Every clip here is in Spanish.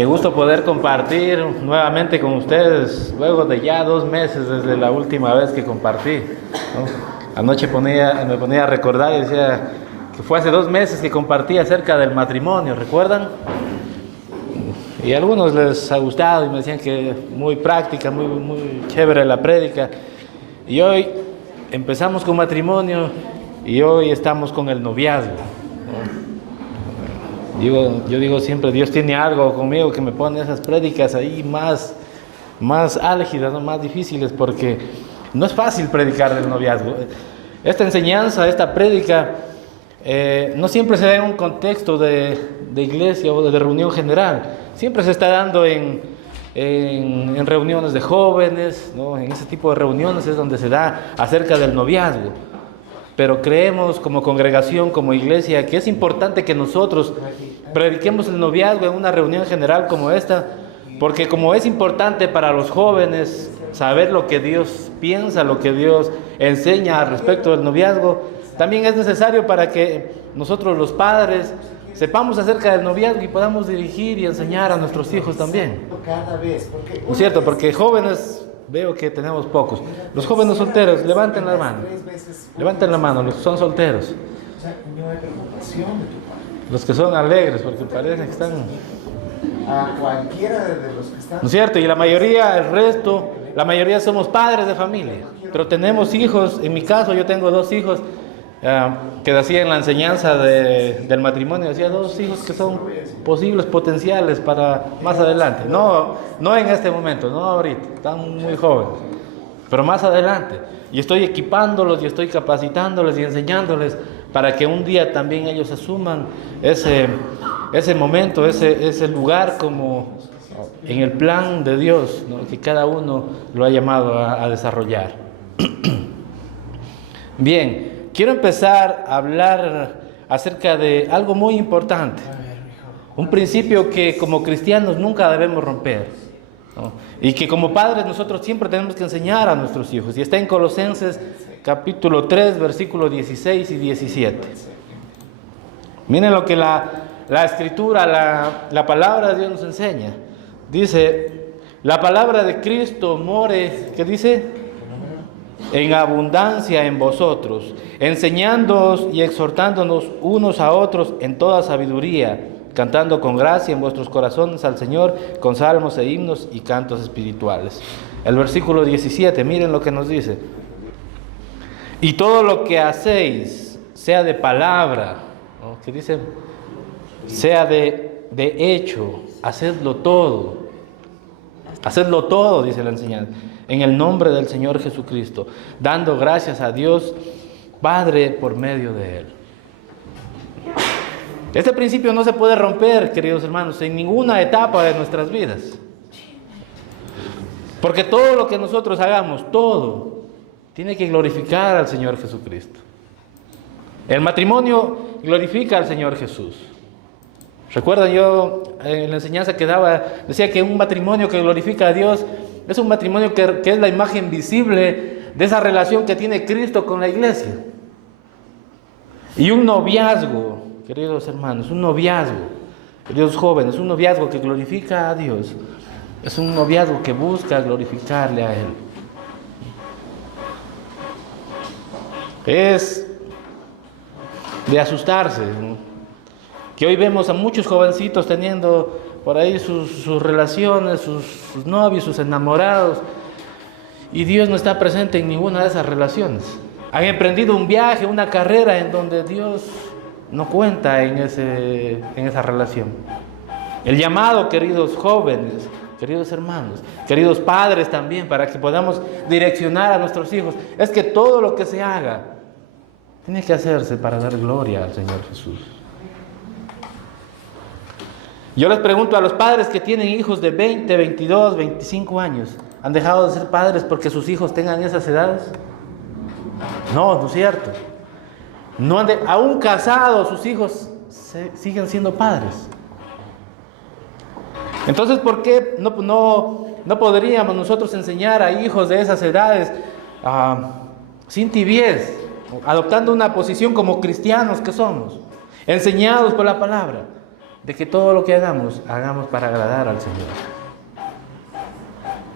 Qué gusto poder compartir nuevamente con ustedes, luego de ya 2 meses desde la última vez que compartí, ¿no? Anoche me ponía a recordar y decía que fue hace 2 meses que compartí acerca del matrimonio, ¿recuerdan? Y a algunos les ha gustado y me decían que muy práctica, muy chévere la prédica. Y hoy empezamos con matrimonio y hoy estamos con el noviazgo, ¿no? Yo digo siempre, Dios tiene algo conmigo que me pone esas prédicas ahí más álgidas, ¿no? Más difíciles, porque no es fácil predicar del noviazgo. Esta enseñanza, esta prédica, no siempre se da en un contexto de iglesia o de reunión general. Siempre se está dando en reuniones de jóvenes, ¿no? En ese tipo de reuniones es donde se da acerca del noviazgo. Pero creemos como congregación, como iglesia, que es importante que nosotros prediquemos el noviazgo en una reunión general como esta, porque como es importante para los jóvenes saber lo que Dios piensa, lo que Dios enseña al respecto del noviazgo, también es necesario para que nosotros los padres sepamos acerca del noviazgo y podamos dirigir y enseñar a nuestros hijos también. ¿No es cierto? Porque jóvenes veo que tenemos pocos. Los jóvenes solteros, levanten la mano. Levanten la mano, los que son solteros. Los que son alegres, porque parece que están... A cualquiera de los que están... ¿No es cierto? Y la mayoría, el resto, la mayoría somos padres de familia. Pero tenemos hijos, en mi caso yo tengo 2 hijos, que decía en la enseñanza del matrimonio, decía 2 hijos que son posibles, potenciales para más adelante. No en este momento, no ahorita, están muy jóvenes, pero más adelante. Y estoy equipándolos y estoy capacitándoles y enseñándoles para que un día también ellos asuman ese momento, ese lugar como en el plan de Dios, ¿no? Que cada uno lo ha llamado a desarrollar. Bien, quiero empezar a hablar acerca de algo muy importante, un principio que como cristianos nunca debemos romper, ¿no? Y que como padres nosotros siempre tenemos que enseñar a nuestros hijos, y está en Colosenses capítulo 3, versículos 16 y 17. Miren lo que la escritura, la palabra de Dios nos enseña. Dice, la palabra de Cristo more, ¿qué dice? En abundancia en vosotros, enseñándoos y exhortándonos unos a otros en toda sabiduría, cantando con gracia en vuestros corazones al Señor, con salmos e himnos y cantos espirituales. El versículo 17, miren lo que nos dice. Y todo lo que hacéis, sea de palabra, ¿no? ¿Qué dice? Sea de hecho, hacedlo todo. Hacedlo todo, dice la enseñanza, en el nombre del Señor Jesucristo, dando gracias a Dios Padre por medio de Él. Este principio no se puede romper, queridos hermanos, en ninguna etapa de nuestras vidas. Porque todo lo que nosotros hagamos, todo, tiene que glorificar al Señor Jesucristo. El matrimonio glorifica al Señor Jesús. Recuerdan, yo en la enseñanza que daba, decía que un matrimonio que glorifica a Dios es un matrimonio que es la imagen visible de esa relación que tiene Cristo con la iglesia. Y un noviazgo, queridos hermanos, un noviazgo, queridos jóvenes, un noviazgo que glorifica a Dios, es un noviazgo que busca glorificarle a Él. Es de asustarse, ¿no? Que hoy vemos a muchos jovencitos teniendo por ahí sus relaciones, sus novios, sus enamorados, y Dios no está presente en ninguna de esas relaciones. Han emprendido un viaje, una carrera en donde Dios no cuenta en esa relación. El llamado, queridos jóvenes, queridos hermanos, queridos padres también, para que podamos direccionar a nuestros hijos, es que todo lo que se haga tiene que hacerse para dar gloria al Señor Jesús. Yo les pregunto a los padres que tienen hijos de 20, 22, 25 años, ¿han dejado de ser padres porque sus hijos tengan esas edades? No es cierto. Aún casados, sus hijos siguen siendo padres. Entonces, ¿por qué no podríamos nosotros enseñar a hijos de esas edades sin tibiez, adoptando una posición como cristianos que somos, enseñados por la palabra? de que todo lo que hagamos, hagamos para agradar al Señor.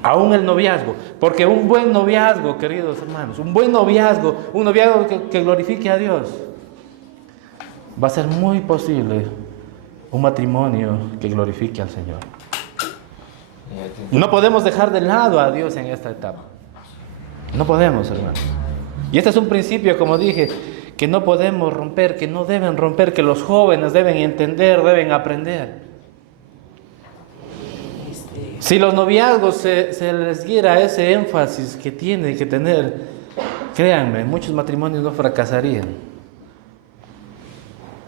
Aún el noviazgo, porque un buen noviazgo, queridos hermanos, un buen noviazgo, un noviazgo que glorifique a Dios, va a ser muy posible un matrimonio que glorifique al Señor. No podemos dejar de lado a Dios en esta etapa. No podemos, hermanos. Y este es un principio, como dije, que no podemos romper, que no deben romper, que los jóvenes deben entender, deben aprender. Si los noviazgos se les diera ese énfasis que tiene que tener, créanme, muchos matrimonios no fracasarían.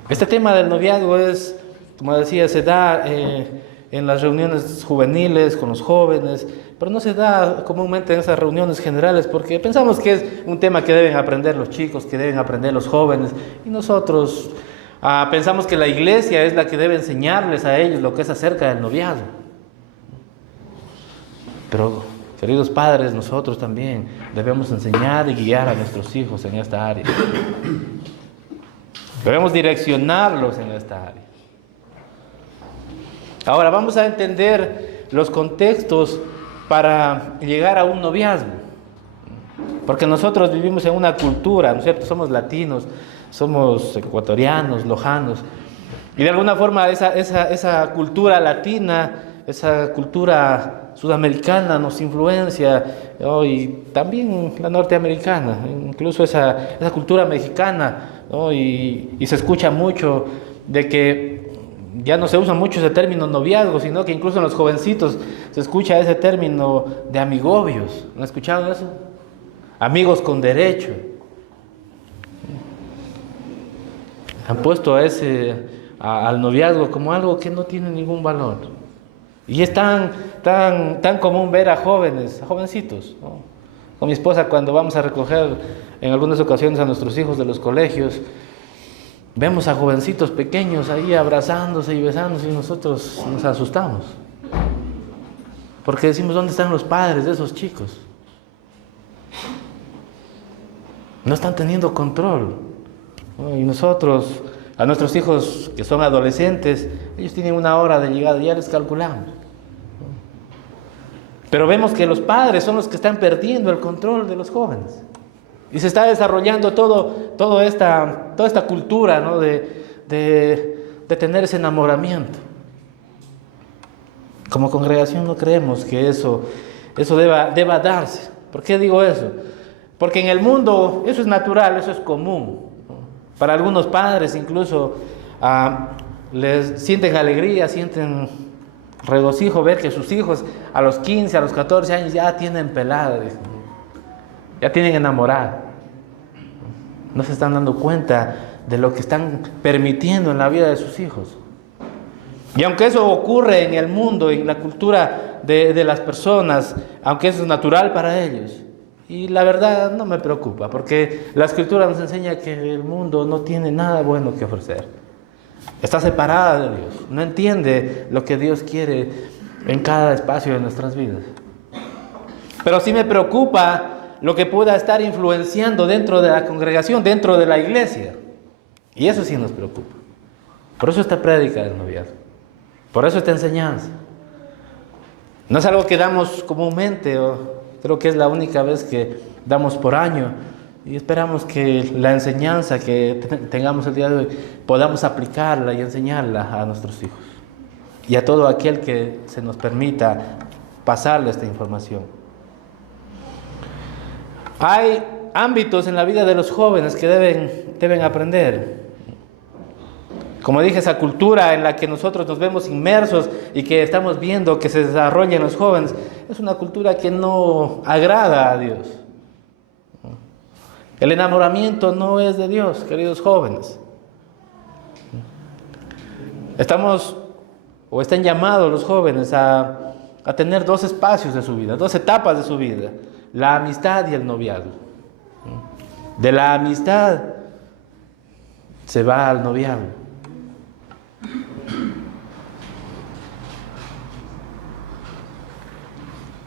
Este tema del noviazgo es, como decía, se da en las reuniones juveniles con los jóvenes, pero no se da comúnmente en esas reuniones generales porque pensamos que es un tema que deben aprender los chicos, que deben aprender los jóvenes, y nosotros pensamos que la iglesia es la que debe enseñarles a ellos lo que es acerca del noviazgo. Pero, queridos padres, nosotros también debemos enseñar y guiar a nuestros hijos en esta área. Debemos direccionarlos en esta área. Ahora vamos a entender los contextos para llegar a un noviazgo. Porque nosotros vivimos en una cultura, ¿no es cierto? Somos latinos, somos ecuatorianos, lojanos. Y de alguna forma esa cultura latina, esa cultura sudamericana nos influencia, ¿no? Y también la norteamericana, incluso esa cultura mexicana, ¿no? Y se escucha mucho de que ya no se usa mucho ese término noviazgo, sino que incluso en los jovencitos se escucha ese término de amigobios. ¿No han escuchado eso? Amigos con derecho. Han puesto al noviazgo como algo que no tiene ningún valor. Y es tan común ver a jovencitos, ¿no? Con mi esposa, cuando vamos a recoger en algunas ocasiones a nuestros hijos de los colegios, vemos a jovencitos pequeños ahí abrazándose y besándose y nosotros nos asustamos. Porque decimos, ¿dónde están los padres de esos chicos? No están teniendo control, ¿no? Y nosotros, a nuestros hijos que son adolescentes, ellos tienen una hora de llegada, ya les calculamos. Pero vemos que los padres son los que están perdiendo el control de los jóvenes. Y se está desarrollando toda esta cultura, ¿no? de tener ese enamoramiento. Como congregación no creemos que eso deba darse. ¿Por qué digo eso? Porque en el mundo eso es natural, eso es común, ¿no? Para algunos padres incluso les sienten alegría, sienten regocijo ver que sus hijos a los 15, a los 14 años ya tienen pelada, ya tienen enamorada. No se están dando cuenta de lo que están permitiendo en la vida de sus hijos. Y aunque eso ocurre en el mundo, en la cultura de las personas, aunque eso es natural para ellos, y la verdad no me preocupa, porque la Escritura nos enseña que el mundo no tiene nada bueno que ofrecer. Está separada de Dios, no entiende lo que Dios quiere en cada espacio de nuestras vidas. Pero sí me preocupa lo que pueda estar influenciando dentro de la congregación, dentro de la iglesia. Y eso sí nos preocupa. Por eso esta prédica del noviazgo, por eso esta enseñanza. No es algo que damos comúnmente, creo que es la única vez que damos por año. Y esperamos que la enseñanza que tengamos el día de hoy podamos aplicarla y enseñarla a nuestros hijos. Y a todo aquel que se nos permita pasarle esta información. Hay ámbitos en la vida de los jóvenes que deben aprender. Como dije, esa cultura en la que nosotros nos vemos inmersos y que estamos viendo que se desarrolla en los jóvenes, es una cultura que no agrada a Dios. El enamoramiento no es de Dios, queridos jóvenes. Están llamados los jóvenes a tener dos espacios de su vida, dos etapas de su vida: la amistad y el noviazgo. De la amistad se va al noviazgo.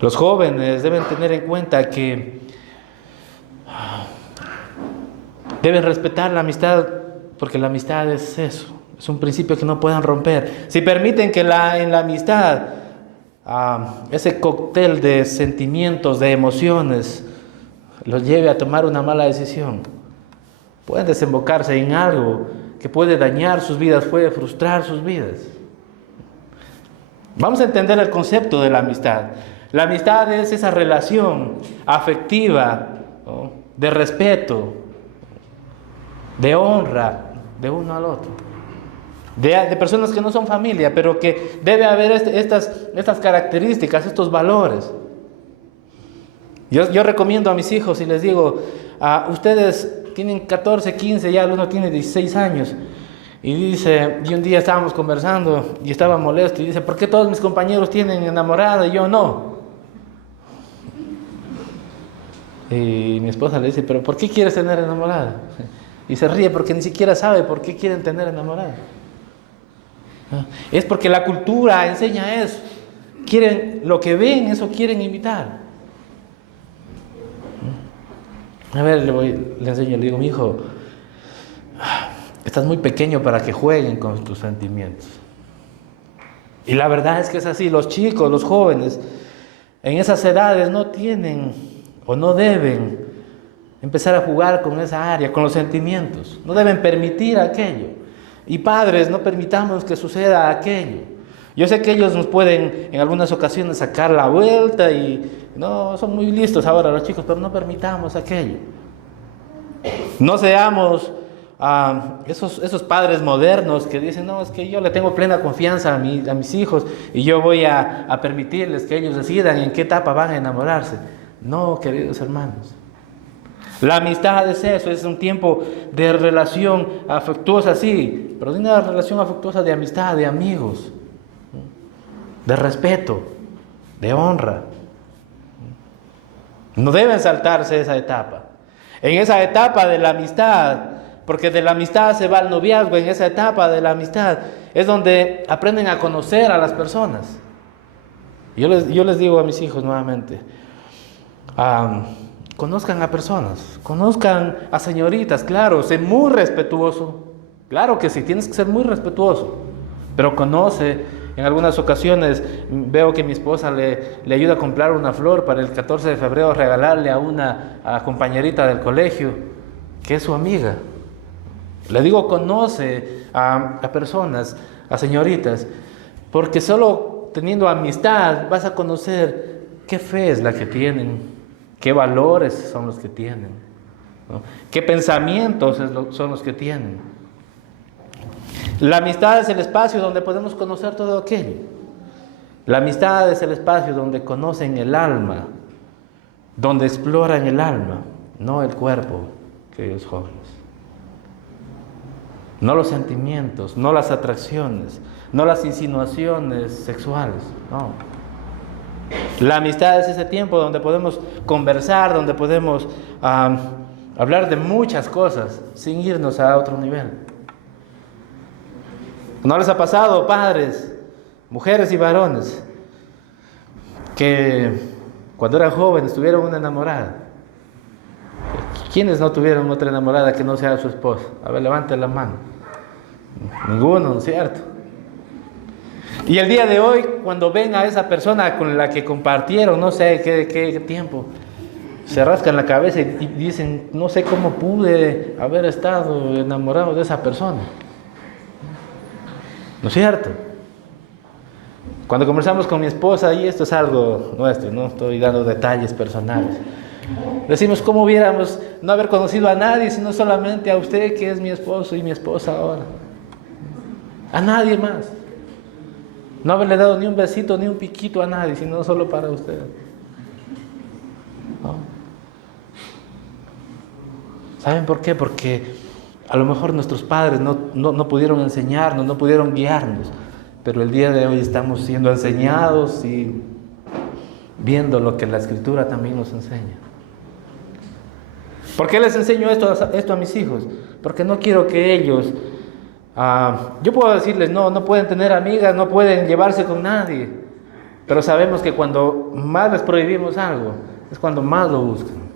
Los jóvenes deben tener en cuenta que deben respetar la amistad, porque la amistad es eso, Es un principio que no puedan romper. Si permiten que en la amistad, ese cóctel de sentimientos, de emociones, los lleve a tomar una mala decisión, pueden desembocarse en algo que puede dañar sus vidas, puede frustrar sus vidas. Vamos a entender el concepto de la amistad. La amistad es esa relación afectiva, ¿no?, de respeto, de honra de uno al otro, de personas que no son familia, pero que debe haber estas características, estos valores. Yo recomiendo a mis hijos y les digo, ustedes tienen 14, 15, ya uno tiene 16 años, y un día estábamos conversando y estaba molesto y dice, ¿por qué todos mis compañeros tienen enamorada y yo no? Y mi esposa le dice, ¿pero por qué quieres tener enamorada? Y se ríe porque ni siquiera sabe por qué quieren tener enamorada. Es porque la cultura enseña eso. Quieren lo que ven, eso quieren imitar. A ver, le enseño, le digo, mi hijo, estás muy pequeño para que jueguen con tus sentimientos. Y la verdad es que es así. Los chicos, los jóvenes, en esas edades no tienen o no deben empezar a jugar con esa área, con los sentimientos. No deben permitir aquello. Y padres, no permitamos que suceda aquello. Yo sé que ellos nos pueden en algunas ocasiones sacar la vuelta y no, son muy listos ahora los chicos, pero no permitamos aquello. No seamos esos padres modernos que dicen, no, es que yo le tengo plena confianza a mis hijos y yo voy a permitirles que ellos decidan en qué etapa van a enamorarse. No, queridos hermanos. La amistad es eso, es un tiempo de relación afectuosa, sí, pero de una relación afectuosa de amistad, de amigos, de respeto, de honra. No deben saltarse esa etapa. En esa etapa de la amistad, porque de la amistad se va al noviazgo, en esa etapa de la amistad es donde aprenden a conocer a las personas. Yo les digo a mis hijos nuevamente, conozcan a personas, conozcan a señoritas, claro, sé muy respetuoso, claro que sí, tienes que ser muy respetuoso, pero conoce. En algunas ocasiones veo que mi esposa le ayuda a comprar una flor para el 14 de febrero, regalarle a una compañerita del colegio, que es su amiga. Le digo, conoce a personas, a señoritas, porque solo teniendo amistad vas a conocer qué fe es la que tienen, qué valores son los que tienen, ¿no?, qué pensamientos son los que tienen. La amistad es el espacio donde podemos conocer todo aquello. La amistad es el espacio donde conocen el alma, donde exploran el alma, no el cuerpo, queridos jóvenes. No los sentimientos, no las atracciones, no las insinuaciones sexuales, no. La amistad es ese tiempo donde podemos conversar, donde podemos hablar de muchas cosas sin irnos a otro nivel. ¿No les ha pasado, padres, mujeres y varones, que cuando eran jóvenes tuvieron una enamorada? ¿Quiénes no tuvieron otra enamorada que no sea su esposa? A ver, levanten la mano. Ninguno, ¿no es cierto? Y el día de hoy, cuando ven a esa persona con la que compartieron, no sé qué tiempo, se rascan la cabeza y dicen, no sé cómo pude haber estado enamorado de esa persona. ¿No es cierto? Cuando conversamos con mi esposa, y esto es algo nuestro, no estoy dando detalles personales, decimos, ¿cómo hubiéramos no haber conocido a nadie, sino solamente a usted, que es mi esposo y mi esposa ahora? A nadie más. No haberle dado ni un besito, ni un piquito a nadie, sino solo para usted. ¿No? ¿Saben por qué? Porque a lo mejor nuestros padres no pudieron enseñarnos, no pudieron guiarnos, pero el día de hoy estamos siendo enseñados y viendo lo que la Escritura también nos enseña. ¿Por qué les enseño esto a mis hijos? Porque no quiero que ellos, yo puedo decirles, no pueden tener amigas, no pueden llevarse con nadie, pero sabemos que cuando más les prohibimos algo, es cuando más lo buscan.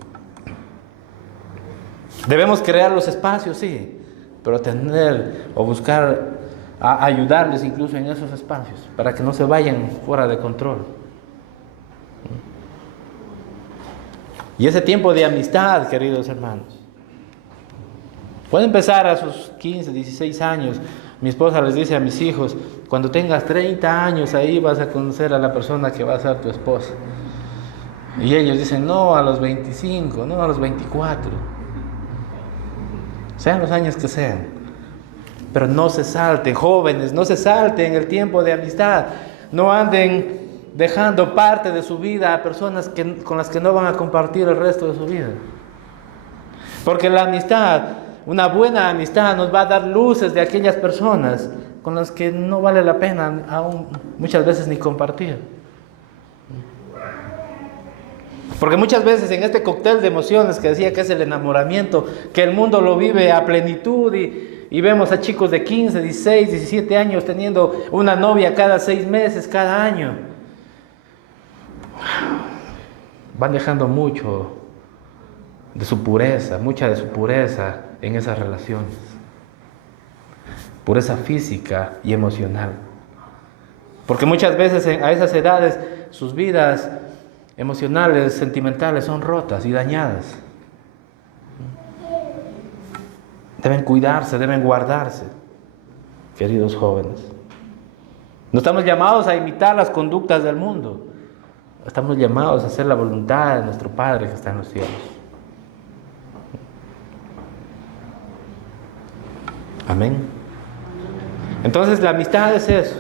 Debemos crear los espacios, sí, pero tener o buscar a ayudarles incluso en esos espacios, para que no se vayan fuera de control. Y ese tiempo de amistad, queridos hermanos, puede empezar a sus 15, 16 años. Mi esposa les dice a mis hijos, cuando tengas 30 años, ahí vas a conocer a la persona que va a ser tu esposa. Y ellos dicen, no, a los 25, no, a los 24. Sean los años que sean. Pero no se salten, jóvenes, no se salten el tiempo de amistad. No anden dejando parte de su vida a personas con las que no van a compartir el resto de su vida. Porque la amistad, una buena amistad, nos va a dar luces de aquellas personas con las que no vale la pena aún muchas veces ni compartir. Porque muchas veces en este cóctel de emociones que decía que es el enamoramiento, que el mundo lo vive a plenitud y vemos a chicos de 15, 16, 17 años teniendo una novia cada 6 meses, cada año. Van dejando mucho de su pureza, mucha de su pureza en esas relaciones. Pureza física y emocional. Porque muchas veces a esas edades sus vidas emocionales, sentimentales son rotas y dañadas. Deben cuidarse, deben guardarse, queridos jóvenes. No estamos llamados a imitar las conductas del mundo. Estamos llamados a hacer la voluntad de nuestro Padre que está en los cielos. Amén. Entonces la amistad es eso.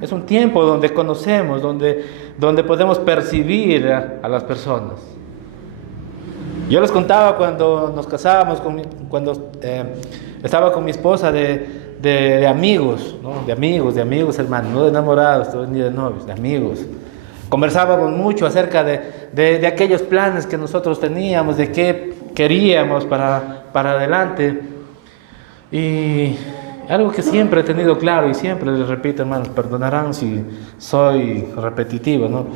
Es un tiempo donde conocemos, donde podemos percibir a las personas. Yo les contaba cuando nos casábamos, cuando estaba con mi esposa de amigos, ¿no? De amigos, hermanos, no de enamorados ni de novios, de amigos. Conversábamos mucho acerca de aquellos planes que nosotros teníamos, de qué queríamos para adelante. Y algo que siempre he tenido claro y siempre les repito, hermanos, perdonarán si soy repetitivo, ¿no?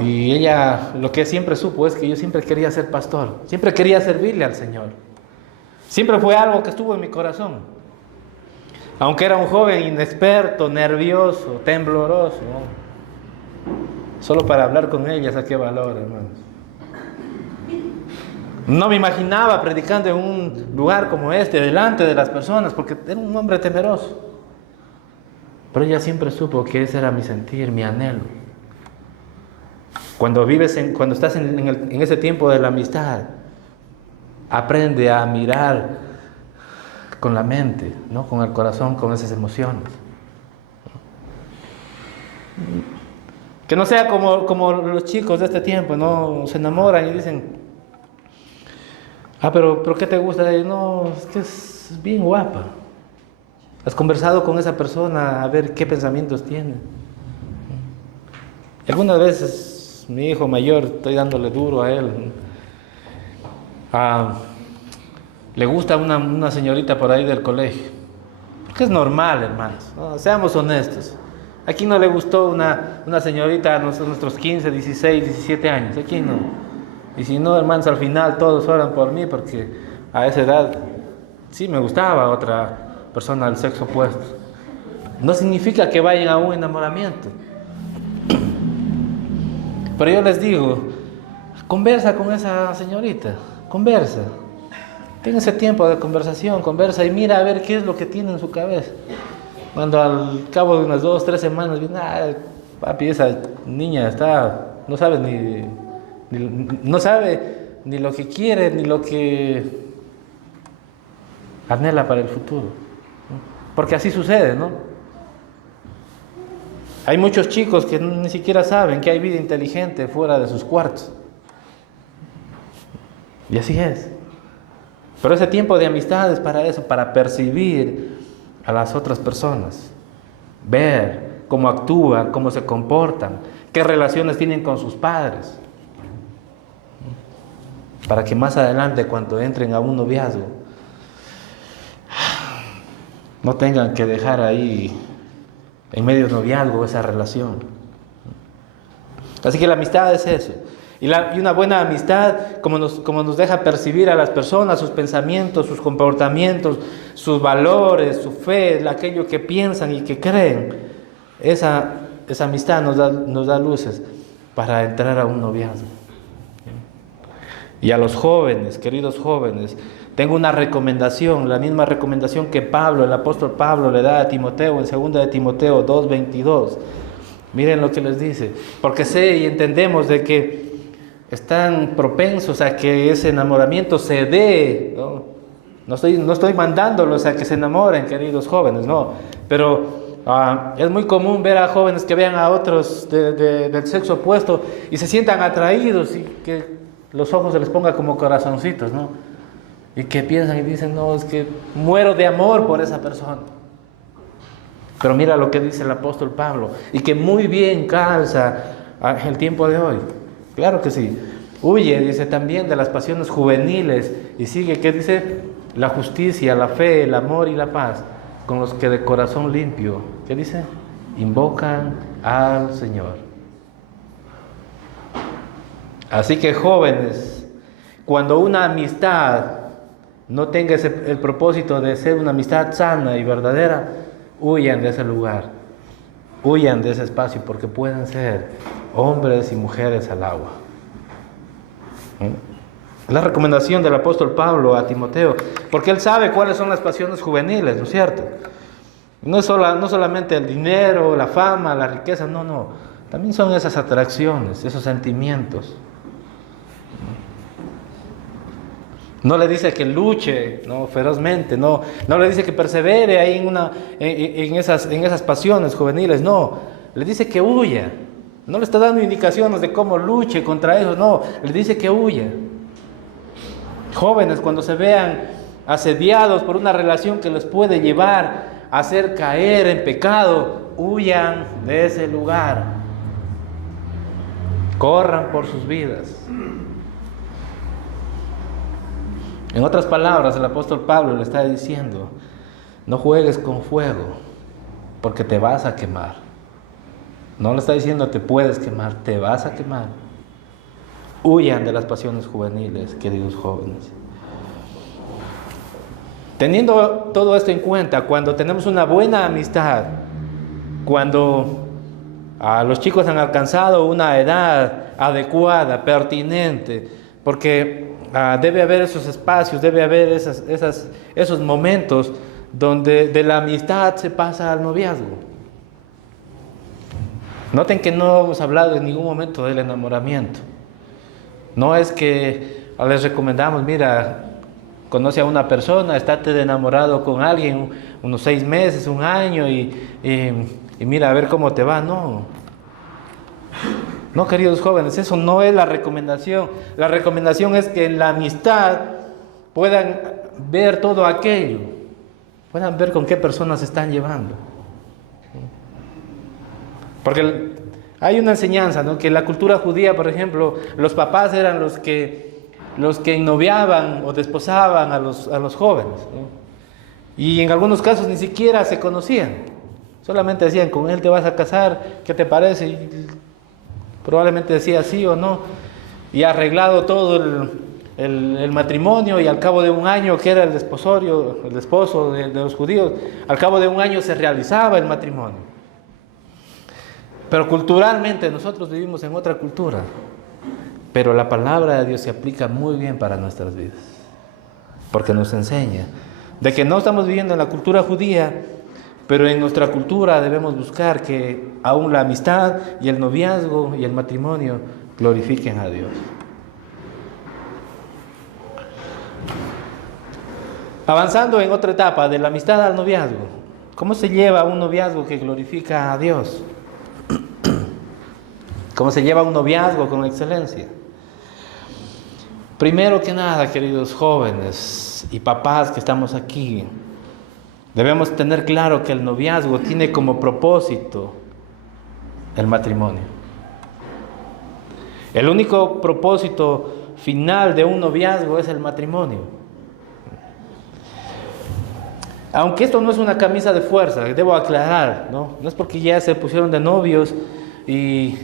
Y ella lo que siempre supo es que yo siempre quería ser pastor, siempre quería servirle al Señor. Siempre fue algo que estuvo en mi corazón. Aunque era un joven inexperto, nervioso, tembloroso, ¿no? Solo para hablar con ella saqué valor, hermanos. No me imaginaba predicando en un lugar como este, delante de las personas, porque era un hombre temeroso. Pero ella siempre supo que ese era mi sentir, mi anhelo. Cuando estás en ese tiempo de la amistad, aprende a mirar con la mente, ¿no? Con el corazón, con esas emociones. Que no sea como los chicos de este tiempo, ¿no? Se enamoran y dicen, pero ¿qué te gusta de ella? No, es que es bien guapa. ¿Has conversado con esa persona a ver qué pensamientos tiene? Y algunas veces mi hijo mayor, estoy dándole duro a él, le gusta una señorita por ahí del colegio. Porque es normal, hermanos, ¿no? Seamos honestos. Aquí no le gustó una señorita a nuestros 15, 16, 17 años. Aquí no. Y si no, hermanos, al final todos oran por mí porque a esa edad sí me gustaba otra persona del sexo opuesto. No significa que vayan a un enamoramiento. Pero yo les digo, conversa con esa señorita, conversa. Ten ese tiempo de conversación, conversa y mira a ver qué es lo que tiene en su cabeza. Cuando al cabo de unas 2, 3 semanas, papi, esa niña no sabe no sabe ni lo que quiere, ni lo que anhela para el futuro. Porque así sucede, ¿no? Hay muchos chicos que ni siquiera saben que hay vida inteligente fuera de sus cuartos. Y así es. Pero ese tiempo de amistad es para eso, para percibir a las otras personas, ver cómo actúan, cómo se comportan, qué relaciones tienen con sus padres, para que más adelante, cuando entren a un noviazgo, no tengan que dejar ahí en medio del noviazgo esa relación. Así que la amistad es eso, Y una buena amistad, como nos deja percibir a las personas, sus pensamientos, sus comportamientos, sus valores, su fe, aquello que piensan y que creen. Esa amistad nos da luces para entrar a un noviazgo. Y a los jóvenes, queridos jóvenes, tengo una recomendación, la misma recomendación que el apóstol Pablo le da a Timoteo en 2 de Timoteo 2:22. Miren lo que les dice, porque sé y entendemos de que están propensos a que ese enamoramiento se dé, ¿no? No estoy mandándolos a que se enamoren, queridos jóvenes, no, pero es muy común ver a jóvenes que vean a otros del sexo opuesto y se sientan atraídos y que los ojos se les ponga como corazoncitos, ¿no? Y que piensan y dicen, no, es que muero de amor por esa persona. Pero mira lo que dice el apóstol Pablo, y que muy bien calza en el tiempo de hoy. Claro que sí. Huye, dice, también de las pasiones juveniles. Y sigue, ¿qué dice? La justicia, la fe, el amor y la paz, con los que de corazón limpio, ¿qué dice? Invocan al Señor. Así que jóvenes, cuando una amistad no tenga el propósito de ser una amistad sana y verdadera, huyan de ese lugar, huyan de ese espacio, porque pueden ser hombres y mujeres al agua. La recomendación del apóstol Pablo a Timoteo, porque él sabe cuáles son las pasiones juveniles, ¿no es cierto? No solamente el dinero, la fama, la riqueza, no, también son esas atracciones, esos sentimientos. No le dice que luche, ¿no?, ferozmente, no le dice que persevere ahí en esas pasiones juveniles, no, le dice que huya. No le está dando indicaciones de cómo luche contra eso, no, le dice que huya. Jóvenes, cuando se vean asediados por una relación que les puede llevar a hacer caer en pecado, huyan de ese lugar. Corran por sus vidas. En otras palabras, el apóstol Pablo le está diciendo, no juegues con fuego, porque te vas a quemar. No le está diciendo te puedes quemar, te vas a quemar. Huyan de las pasiones juveniles, queridos jóvenes. Teniendo todo esto en cuenta, cuando tenemos una buena amistad, cuando los chicos han alcanzado una edad adecuada, pertinente, porque debe haber esos espacios, debe haber esos momentos donde de la amistad se pasa al noviazgo. Noten que no hemos hablado en ningún momento del enamoramiento. No es que les recomendamos, mira, conoce a una persona, estate de enamorado con alguien unos 6 meses, 1 año y mira a ver cómo te va. No, queridos jóvenes, eso no es la recomendación. La recomendación es que en la amistad puedan ver todo aquello, puedan ver con qué personas se están llevando. Porque hay una enseñanza, ¿no?, que en la cultura judía, por ejemplo, los papás eran los que ennoviaban o desposaban a los jóvenes, ¿no? Y en algunos casos ni siquiera se conocían. Solamente decían, con él te vas a casar, ¿qué te parece? Y probablemente decía sí o no. Y arreglado todo el matrimonio, y al cabo de 1 año, que era el desposo de los judíos, al cabo de 1 año se realizaba el matrimonio. Pero culturalmente nosotros vivimos en otra cultura, pero la palabra de Dios se aplica muy bien para nuestras vidas, porque nos enseña de que no estamos viviendo en la cultura judía, pero en nuestra cultura debemos buscar que aún la amistad y el noviazgo y el matrimonio glorifiquen a Dios. Avanzando en otra etapa, de la amistad al noviazgo, ¿cómo se lleva un noviazgo que glorifica a Dios? ¿Cómo se lleva un noviazgo con excelencia? Primero que nada, queridos jóvenes y papás que estamos aquí, debemos tener claro que el noviazgo tiene como propósito el matrimonio. El único propósito final de un noviazgo es el matrimonio. Aunque esto no es una camisa de fuerza, debo aclarar, ¿no? No es porque ya se pusieron de novios y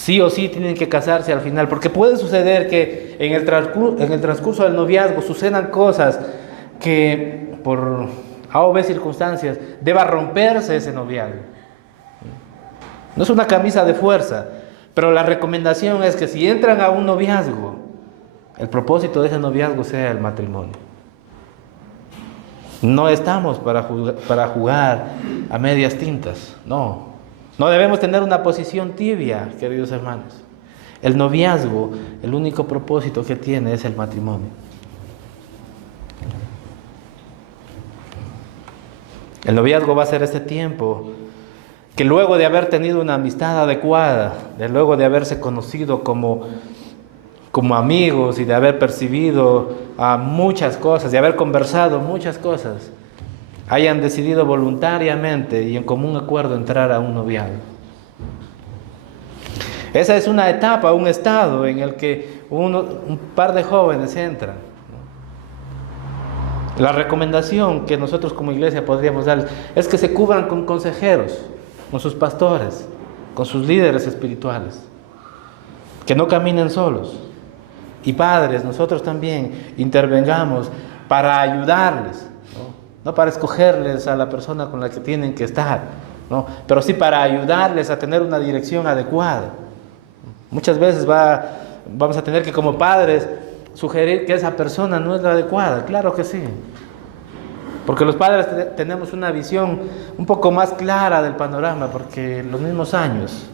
sí o sí tienen que casarse al final, porque puede suceder que en el transcurso del noviazgo sucedan cosas que por A o B circunstancias deba romperse ese noviazgo. No es una camisa de fuerza, pero la recomendación es que si entran a un noviazgo, el propósito de ese noviazgo sea el matrimonio. No estamos para jugar a medias tintas, no. No debemos tener una posición tibia, queridos hermanos. El noviazgo, el único propósito que tiene es el matrimonio. El noviazgo va a ser este tiempo que luego de haber tenido una amistad adecuada, luego de haberse conocido como amigos y de haber percibido muchas cosas, de haber conversado muchas cosas, hayan decidido voluntariamente y en común acuerdo entrar a un noviazgo. Esa es una etapa, un estado en el que un par de jóvenes entran. La recomendación que nosotros como iglesia podríamos darles es que se cubran con consejeros, con sus pastores, con sus líderes espirituales, que no caminen solos. Y padres, nosotros también intervengamos para ayudarles, no para escogerles a la persona con la que tienen que estar, ¿no? Pero sí para ayudarles a tener una dirección adecuada. Muchas veces vamos a tener que como padres sugerir que esa persona no es la adecuada, claro que sí. Porque los padres tenemos una visión un poco más clara del panorama, porque los mismos años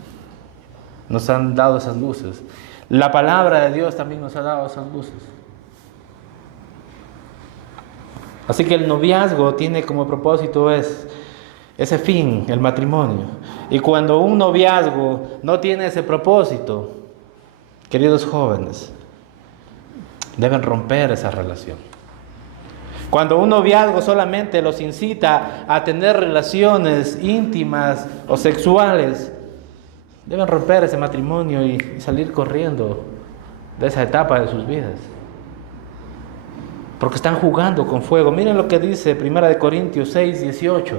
nos han dado esas luces. La palabra de Dios también nos ha dado esas luces. Así que el noviazgo tiene como propósito ese fin, el matrimonio. Y cuando un noviazgo no tiene ese propósito, queridos jóvenes, deben romper esa relación. Cuando un noviazgo solamente los incita a tener relaciones íntimas o sexuales, deben romper ese matrimonio y salir corriendo de esa etapa de sus vidas. Porque están jugando con fuego. Miren lo que dice 1 Corintios 6, 18.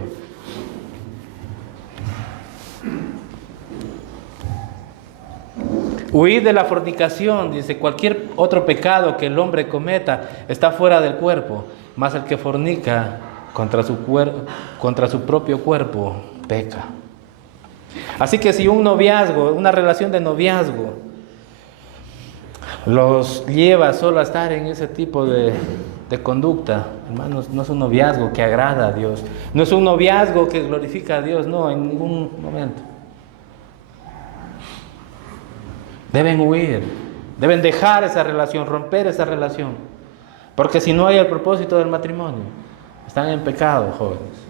Huid de la fornicación, dice, cualquier otro pecado que el hombre cometa está fuera del cuerpo, mas el que fornica contra su propio cuerpo peca. Así que si un noviazgo, una relación de noviazgo, los lleva solo a estar en ese tipo de conducta, hermanos, no es un noviazgo que agrada a Dios, no es un noviazgo que glorifica a Dios, no, en ningún momento. Deben huir, deben dejar esa relación, romper esa relación, porque si no hay el propósito del matrimonio, están en pecado, jóvenes.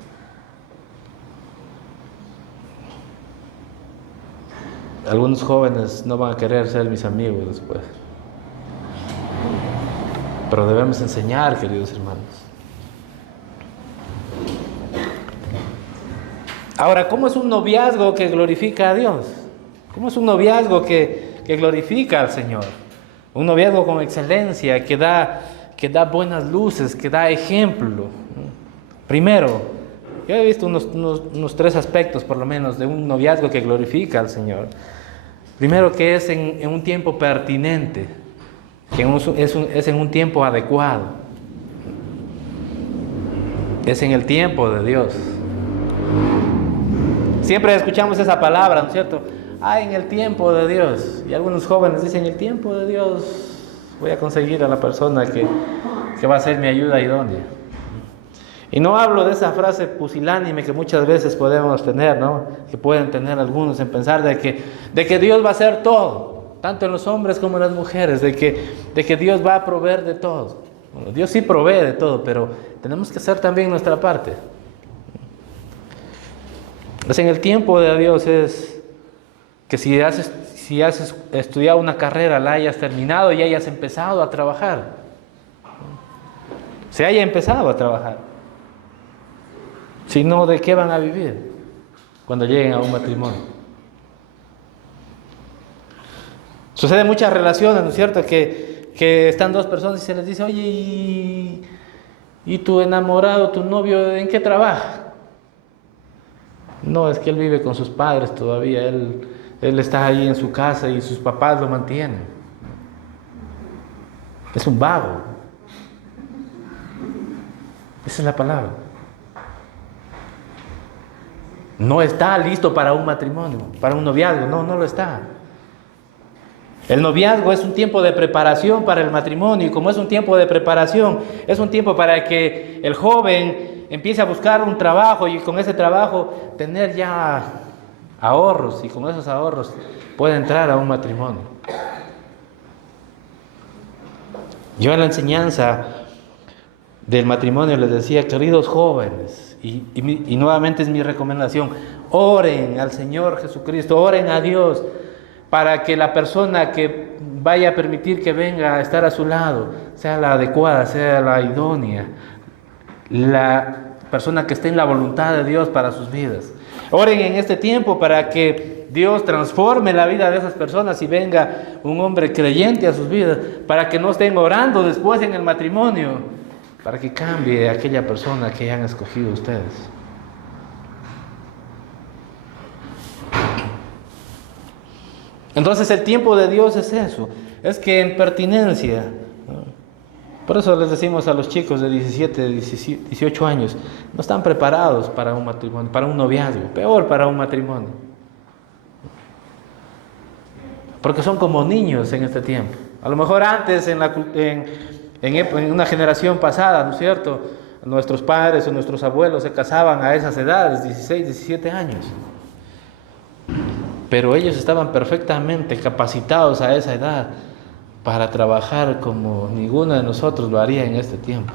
Algunos jóvenes no van a querer ser mis amigos después. Pero debemos enseñar, queridos hermanos. Ahora, ¿cómo es un noviazgo que glorifica a Dios? ¿Cómo es un noviazgo que glorifica al Señor? Un noviazgo con excelencia, que da buenas luces, que da ejemplo. Primero, yo he visto unos 3 aspectos, por lo menos, de un noviazgo que glorifica al Señor. Primero, que es en un tiempo pertinente, que es en un tiempo adecuado. Es en el tiempo de Dios. Siempre escuchamos esa palabra, ¿no es cierto? En el tiempo de Dios. Y algunos jóvenes dicen, en el tiempo de Dios voy a conseguir a la persona que va a ser mi ayuda idónea. Y no hablo de esa frase pusilánime que muchas veces podemos tener, ¿no? Que pueden tener algunos en pensar de que Dios va a hacer todo, tanto en los hombres como en las mujeres, de que Dios va a proveer de todo. Bueno, Dios sí provee de todo, pero tenemos que hacer también nuestra parte. Pues en el tiempo de Dios es que si has estudiado una carrera, la hayas terminado y hayas empezado a trabajar. Se haya empezado a trabajar. Si no, ¿de qué van a vivir cuando lleguen a un matrimonio? Sucede en muchas relaciones, ¿no es cierto? Que están 2 personas y se les dice, oye, ¿y tu enamorado, tu novio, en qué trabaja? No, es que él vive con sus padres todavía, él Él está ahí en su casa y sus papás lo mantienen. Es un vago. Esa es la palabra. No está listo para un matrimonio, para un noviazgo. No lo está. El noviazgo es un tiempo de preparación para el matrimonio, y como es un tiempo de preparación, es un tiempo para que el joven empiece a buscar un trabajo y con ese trabajo tener ya ahorros, y con esos ahorros puede entrar a un matrimonio. Yo en la enseñanza del matrimonio les decía, queridos jóvenes, y nuevamente es mi recomendación, oren al Señor Jesucristo, oren a Dios, para que la persona que vaya a permitir que venga a estar a su lado sea la adecuada, sea la idónea, la persona que esté en la voluntad de Dios para sus vidas. Oren en este tiempo para que Dios transforme la vida de esas personas y venga un hombre creyente a sus vidas, para que no estén orando después en el matrimonio, para que cambie aquella persona que han escogido ustedes. Entonces el tiempo de Dios es eso, es que en pertinencia, ¿no? Por eso les decimos a los chicos de 17, 18 años, no están preparados para un matrimonio, para un noviazgo, peor para un matrimonio. Porque son como niños en este tiempo. A lo mejor antes, en una generación pasada, ¿no es cierto? Nuestros padres o nuestros abuelos se casaban a esas edades, 16, 17 años. Pero ellos estaban perfectamente capacitados a esa edad para trabajar como ninguno de nosotros lo haría en este tiempo,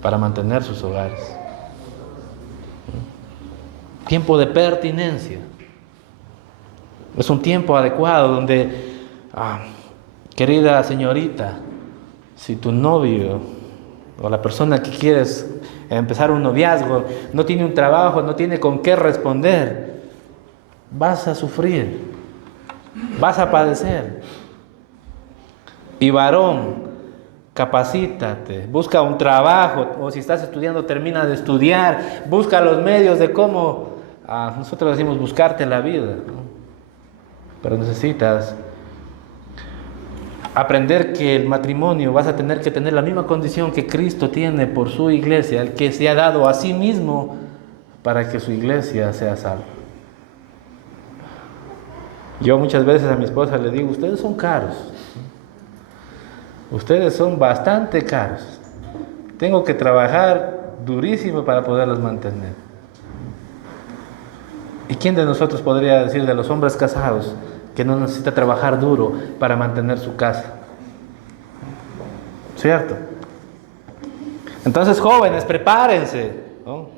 para mantener sus hogares. Tiempo de pertinencia. Es un tiempo adecuado donde, querida señorita, si tu novio o la persona que quieres empezar un noviazgo no tiene un trabajo, no tiene con qué responder, vas a sufrir, vas a padecer. Y varón, capacítate, busca un trabajo, o si estás estudiando, termina de estudiar, busca los medios de cómo, nosotros decimos buscarte la vida, ¿no? Pero necesitas aprender que el matrimonio vas a tener que tener la misma condición que Cristo tiene por su iglesia, el que se ha dado a sí mismo para que su iglesia sea salva. Yo muchas veces a mi esposa le digo, ustedes son caros, ustedes son bastante caros, tengo que trabajar durísimo para poderlos mantener. ¿Y quién de nosotros podría decir de los hombres casados que no necesita trabajar duro para mantener su casa? ¿Cierto? Entonces, jóvenes, prepárense, ¿no?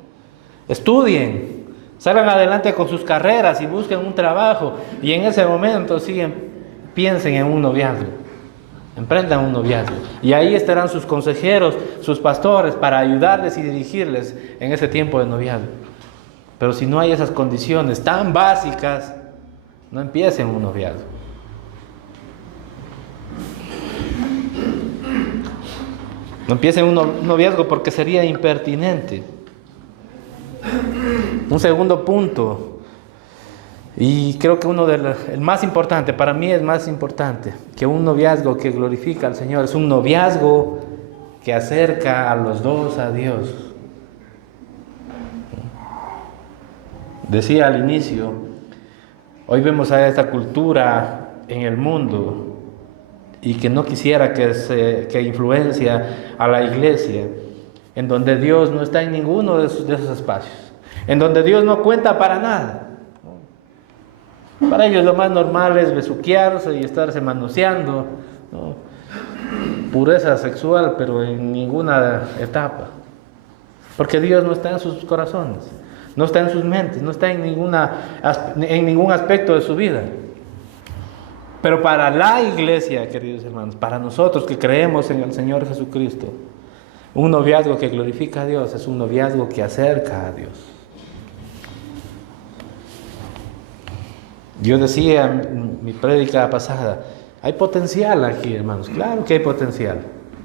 Estudien, salgan adelante con sus carreras y busquen un trabajo, y en ese momento piensen en un noviazgo, emprendan un noviazgo, y ahí estarán sus consejeros, sus pastores para ayudarles y dirigirles en ese tiempo de noviazgo. Pero si no hay esas condiciones tan básicas, no empiecen un noviazgo. No empiecen un noviazgo porque sería impertinente. Un segundo punto, y creo que el más importante, para mí es más importante que un noviazgo que glorifica al Señor, es un noviazgo que acerca a los dos a Dios. Decía al inicio, hoy vemos a esta cultura en el mundo y que no quisiera que influencia a la iglesia, en donde Dios no está en ninguno de esos espacios, en donde Dios no cuenta para nada. Para ellos lo más normal es besuquearse y estarse manoseando, ¿no? Pureza sexual, pero en ninguna etapa, porque Dios no está en sus corazones, no está en sus mentes, no está en ningún aspecto de su vida. Pero para la iglesia, queridos hermanos, para nosotros que creemos en el Señor Jesucristo, un noviazgo que glorifica a Dios es un noviazgo que acerca a Dios. Yo decía en mi prédica pasada, hay potencial aquí, hermanos, claro que hay potencial.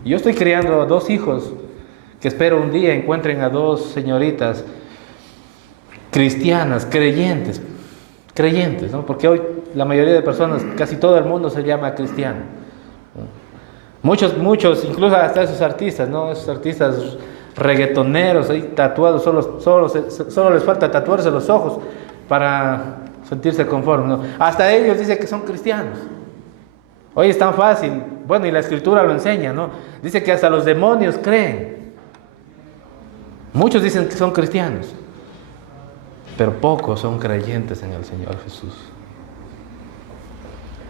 Yo estoy criando 2 hijos que espero un día encuentren a 2 señoritas cristianas, creyentes, creyentes, ¿no? Porque hoy la mayoría de personas, casi todo el mundo se llama cristiano, ¿no? Muchos, incluso hasta esos artistas, ¿no? Esos artistas reggaetoneros, ahí tatuados, solo les falta tatuarse los ojos para sentirse conformes, ¿no? Hasta ellos dicen que son cristianos. Hoy es tan fácil, bueno, y la escritura lo enseña, ¿no? Dice que hasta los demonios creen. Muchos dicen que son cristianos, pero pocos son creyentes en el Señor Jesús.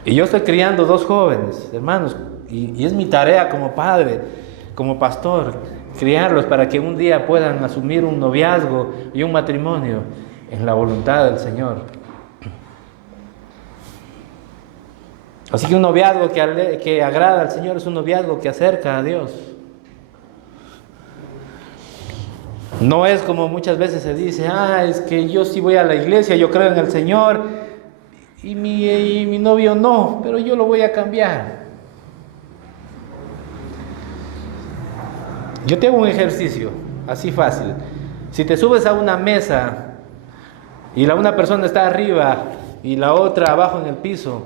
Y yo estoy criando dos jóvenes, hermanos, y es mi tarea como padre, como pastor, criarlos para que un día puedan asumir un noviazgo y un matrimonio en la voluntad del Señor. Así que un noviazgo que agrada al Señor es un noviazgo que acerca a Dios. No es como muchas veces se dice, es que yo sí voy a la iglesia, yo creo en el Señor, y mi novio no, pero yo lo voy a cambiar. Yo te hago un ejercicio, así fácil. Si te subes a una mesa y una persona está arriba y la otra abajo en el piso,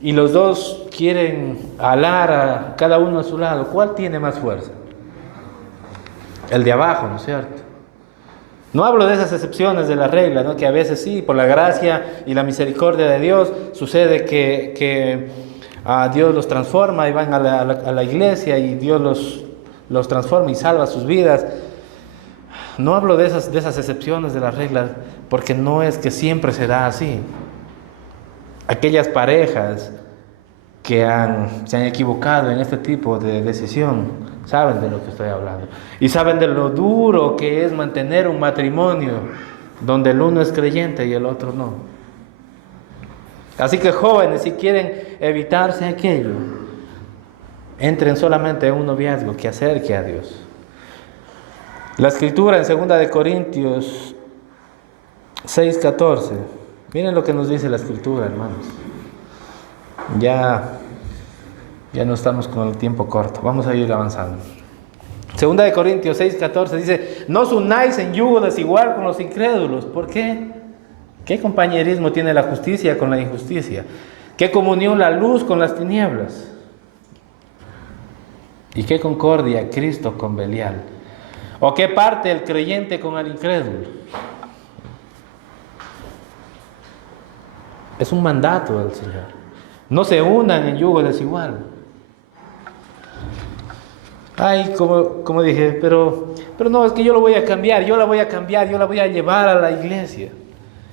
y los dos quieren alar a cada uno a su lado, ¿cuál tiene más fuerza? El de abajo, ¿no es cierto? No hablo de esas excepciones de la regla, ¿no? Que a veces sí, por la gracia y la misericordia de Dios, sucede que Dios los transforma y van a la iglesia y Dios los transforma y salva sus vidas. No hablo de esas excepciones de las reglas, porque no es que siempre se da así. Aquellas parejas que se han equivocado en este tipo de decisión saben de lo que estoy hablando y saben de lo duro que es mantener un matrimonio donde el uno es creyente y el otro no. Así que jóvenes, si quieren evitarse aquello, entren solamente en un noviazgo que acerque a Dios. La escritura en 2 de Corintios 6:14, miren lo que nos dice la escritura, hermanos. Ya no estamos con el tiempo corto, vamos a ir avanzando. 2 de Corintios 6:14 dice: no os unáis en yugo desigual con los incrédulos. ¿Por qué? ¿Qué compañerismo tiene la justicia con la injusticia? ¿Qué comunión la luz con las tinieblas? ¿Y qué concordia Cristo con Belial? ¿O qué parte el creyente con el incrédulo? Es un mandato del Señor. No se unan en yugo desigual. Como dije, pero no, es que yo lo voy a cambiar, yo la voy a llevar a la iglesia.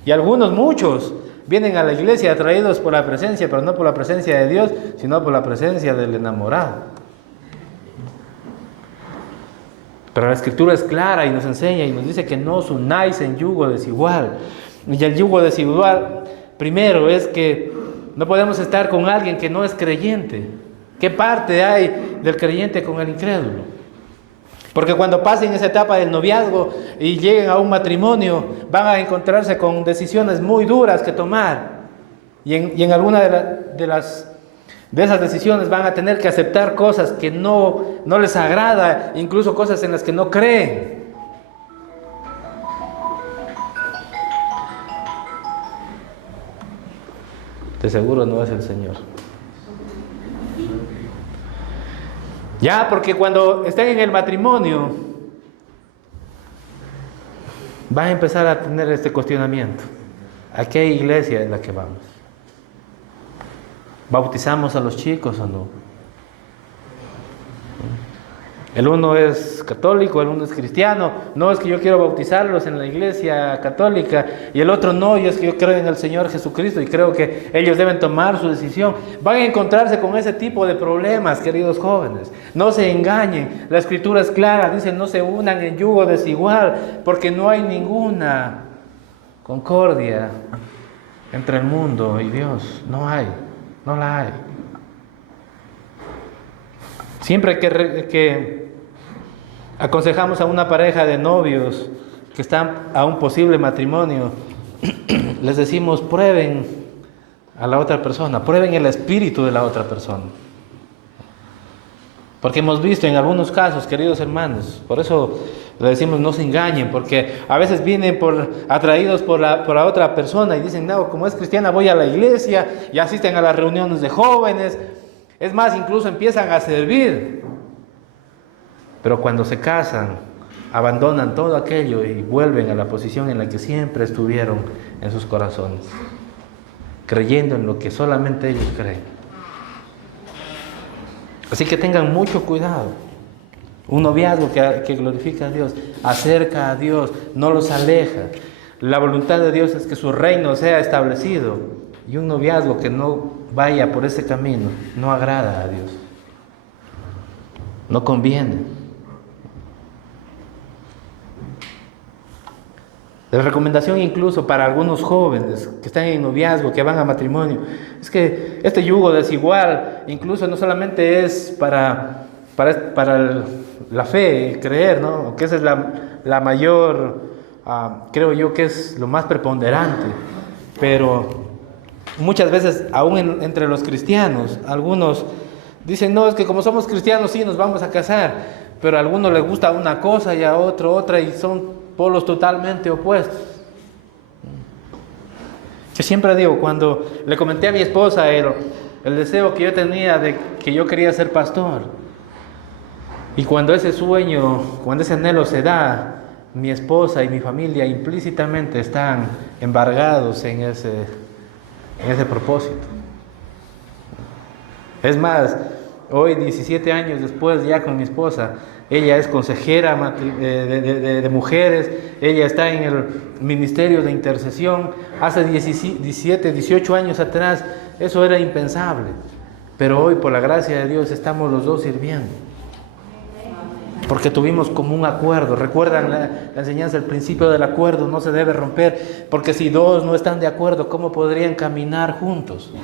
Y muchos, vienen a la iglesia atraídos por la presencia, pero no por la presencia de Dios, sino por la presencia del enamorado. Pero la escritura es clara y nos enseña y nos dice que no os unáis en yugo desigual. Y el yugo desigual, primero, es que no podemos estar con alguien que no es creyente. ¿Qué parte hay del creyente con el incrédulo? Porque cuando pasen esa etapa del noviazgo y lleguen a un matrimonio, van a encontrarse con decisiones muy duras que tomar. Y en alguna de esas decisiones van a tener que aceptar cosas que no les agrada, incluso cosas en las que no creen. De seguro no es el Señor. Ya, porque cuando estén en el matrimonio, van a empezar a tener este cuestionamiento: ¿a qué iglesia es la que vamos? ¿Bautizamos a los chicos o no? El uno es católico, el uno es cristiano. No, es que yo quiero bautizarlos en la iglesia católica. Y el otro no, y es que yo creo en el Señor Jesucristo y creo que ellos deben tomar su decisión. Van a encontrarse con ese tipo de problemas, queridos jóvenes. No se engañen, la escritura es clara, dice: no se unan en yugo desigual, porque no hay ninguna concordia entre el mundo y Dios. No la hay. Siempre que aconsejamos a una pareja de novios que están a un posible matrimonio, les decimos: prueben a la otra persona, prueben el espíritu de la otra persona. Porque hemos visto en algunos casos, queridos hermanos, por eso Le decimos no se engañen, porque a veces vienen atraídos por la otra persona y dicen, no, como es cristiana voy a la iglesia y asisten a las reuniones de jóvenes. Es más, incluso empiezan a servir. Pero cuando se casan, abandonan todo aquello y vuelven a la posición en la que siempre estuvieron en sus corazones, creyendo en lo que solamente ellos creen. Así que tengan mucho cuidado. Un noviazgo que glorifica a Dios, acerca a Dios, no los aleja. La voluntad de Dios es que su reino sea establecido. Y un noviazgo que no vaya por ese camino no agrada a Dios. No conviene. La recomendación incluso para algunos jóvenes que están en noviazgo, que van a matrimonio, es que este yugo desigual incluso no solamente es para la fe, el creer, ¿no? Que esa es la mayor, creo yo que es lo más preponderante, pero muchas veces aún entre los cristianos, algunos dicen, no, es que como somos cristianos sí nos vamos a casar, pero a algunos les gusta una cosa y a otro otra y son polos totalmente opuestos. Yo siempre digo, cuando le comenté a mi esposa el deseo que yo tenía de que yo quería ser pastor, y cuando ese sueño, cuando ese anhelo se da, mi esposa y mi familia implícitamente están embargados en ese propósito. Es más, hoy 17 años después ya con mi esposa, ella es consejera de mujeres, ella está en el ministerio de intercesión. Hace 17, 18 años atrás eso era impensable, pero hoy por la gracia de Dios estamos los dos sirviendo, porque tuvimos como un acuerdo. Recuerdan la enseñanza, el principio del acuerdo no se debe romper, porque si dos no están de acuerdo, ¿cómo podrían caminar juntos?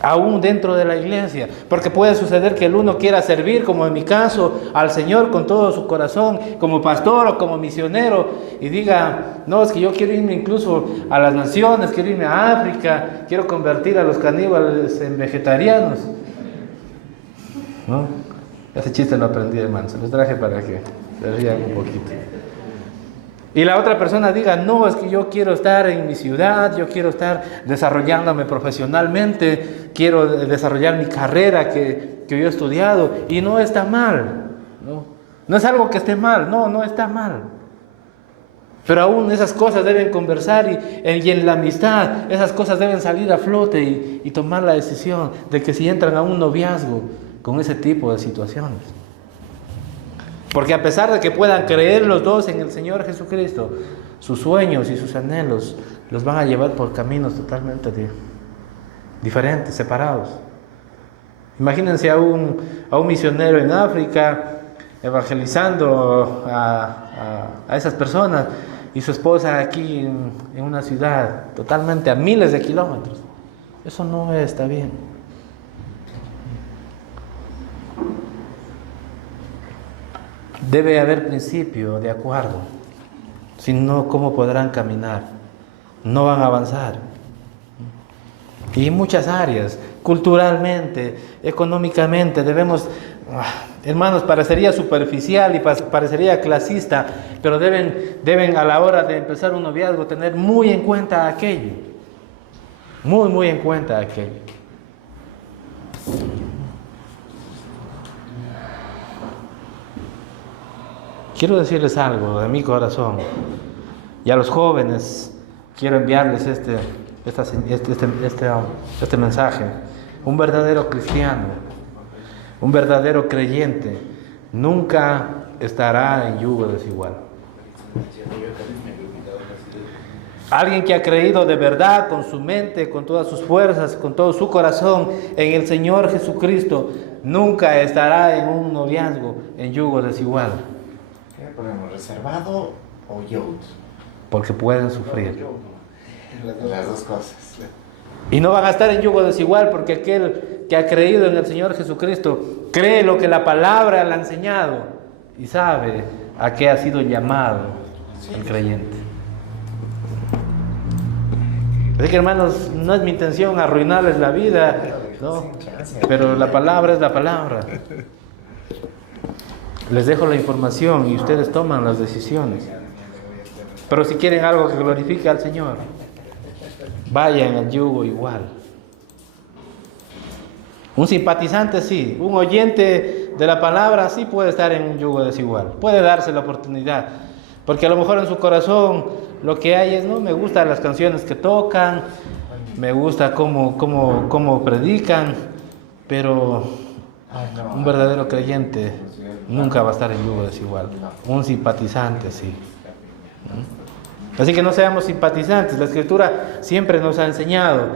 Aún dentro de la iglesia, porque puede suceder que el uno quiera servir, como en mi caso, al Señor con todo su corazón, como pastor o como misionero, y diga, no, es que yo quiero irme incluso a las naciones, quiero irme a África, quiero convertir a los caníbales en vegetarianos, ¿no? Ese chiste lo aprendí, hermano, se los traje para que se rían un poquito. Y la otra persona diga, no, es que yo quiero estar en mi ciudad, yo quiero estar desarrollándome profesionalmente, quiero desarrollar mi carrera que yo he estudiado, y no está mal, no es algo que esté mal, no está mal. Pero aún esas cosas deben conversar y en la amistad, esas cosas deben salir a flote y tomar la decisión de que si entran a un noviazgo con ese tipo de situaciones. Porque a pesar de que puedan creer los dos en el Señor Jesucristo, sus sueños y sus anhelos los van a llevar por caminos totalmente diferentes, separados. Imagínense a un misionero en África evangelizando a esas personas y su esposa aquí en una ciudad totalmente a miles de kilómetros. Eso no está bien. Debe haber principio de acuerdo, si no, ¿cómo podrán caminar? No van a avanzar. Y en muchas áreas, culturalmente, económicamente, debemos, hermanos, parecería superficial y parecería clasista, pero deben a la hora de empezar un noviazgo tener muy en cuenta aquello, muy en cuenta aquello. Quiero decirles algo de mi corazón, y a los jóvenes quiero enviarles este mensaje. Un verdadero cristiano, un verdadero creyente, nunca estará en yugo desigual. Alguien que ha creído de verdad con su mente, con todas sus fuerzas, con todo su corazón en el Señor Jesucristo, nunca estará en un noviazgo en yugo desigual. ¿Qué ponemos? ¿Reservado o yoked? Porque pueden sufrir. Las dos cosas. Y no van a estar en yugo desigual, porque aquel que ha creído en el Señor Jesucristo cree lo que la palabra le ha enseñado y sabe a qué ha sido llamado el creyente. Así que, hermanos, no es mi intención arruinarles la vida, ¿no? Pero la palabra es la palabra. Les dejo la información y ustedes toman las decisiones. Pero si quieren algo que glorifique al Señor, vayan al yugo igual. Un simpatizante sí, un oyente de la palabra sí puede estar en un yugo desigual, puede darse la oportunidad, porque a lo mejor en su corazón lo que hay es, no, me gustan las canciones que tocan, me gusta cómo predican, pero un verdadero creyente nunca va a estar en yugo desigual. Un simpatizante sí. Así que no seamos simpatizantes. La Escritura siempre nos ha enseñado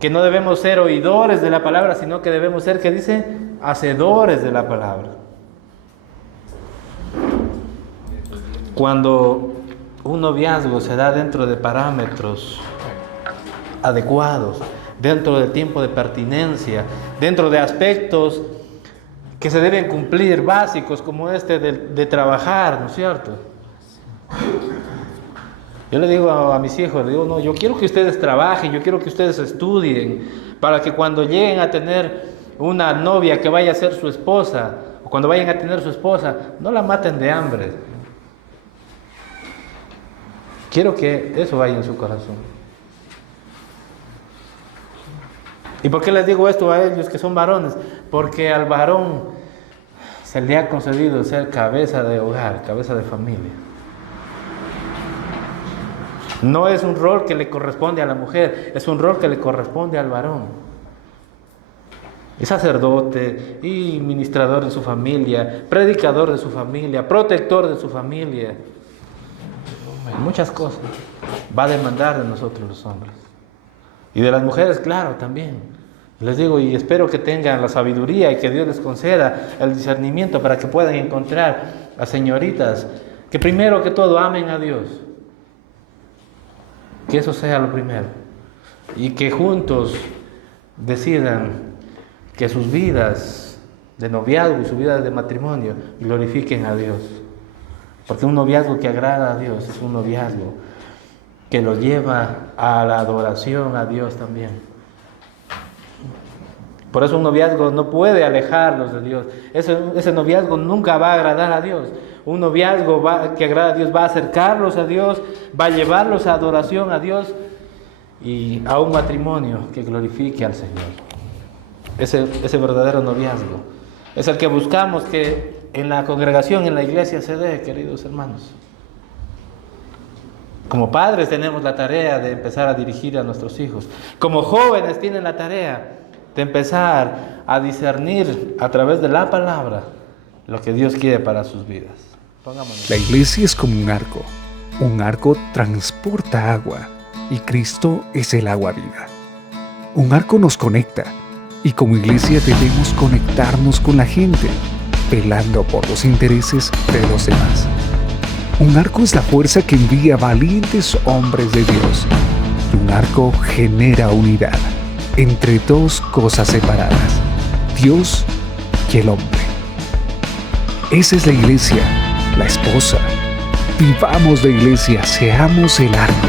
que no debemos ser oidores de la palabra, sino que debemos ser, ¿qué dice? Hacedores de la palabra. Cuando un noviazgo se da dentro de parámetros adecuados, dentro del tiempo de pertinencia, dentro de aspectos que se deben cumplir, básicos como este de trabajar, ¿no es cierto? Yo le digo a mis hijos, le digo, no, yo quiero que ustedes trabajen, yo quiero que ustedes estudien, para que cuando lleguen a tener una novia que vaya a ser su esposa, o cuando vayan a tener su esposa, no la maten de hambre. Quiero que eso vaya en su corazón. ¿Y por qué les digo esto a ellos que son varones? Porque al varón se le ha concedido ser cabeza de hogar, cabeza de familia. No es un rol que le corresponde a la mujer, es un rol que le corresponde al varón. Es sacerdote y ministrador de su familia, predicador de su familia, protector de su familia. Muchas cosas va a demandar de nosotros los hombres. Y de las mujeres, claro, también. Les digo, y espero que tengan la sabiduría y que Dios les conceda el discernimiento para que puedan encontrar a señoritas que primero que todo amen a Dios. Que eso sea lo primero. Y que juntos decidan que sus vidas de noviazgo y sus vidas de matrimonio glorifiquen a Dios. Porque un noviazgo que agrada a Dios es un noviazgo que los lleva a la adoración a Dios también. Por eso un noviazgo no puede alejarlos de Dios. Ese noviazgo nunca va a agradar a Dios. Un noviazgo que agrada a Dios va a acercarlos a Dios, va a llevarlos a adoración a Dios y a un matrimonio que glorifique al Señor. Ese verdadero noviazgo es el que buscamos que en la congregación, en la iglesia se dé, queridos hermanos. Como padres tenemos la tarea de empezar a dirigir a nuestros hijos. Como jóvenes tienen la tarea de empezar a discernir a través de la palabra lo que Dios quiere para sus vidas. La iglesia es como un arco. Un arco transporta agua y Cristo es el agua viva. Un arco nos conecta y como iglesia debemos conectarnos con la gente, velando por los intereses de los demás. Un arco es la fuerza que envía valientes hombres de Dios. Y un arco genera unidad entre dos cosas separadas, Dios y el hombre. Esa es la iglesia, la esposa. Vivamos la iglesia, seamos el arco.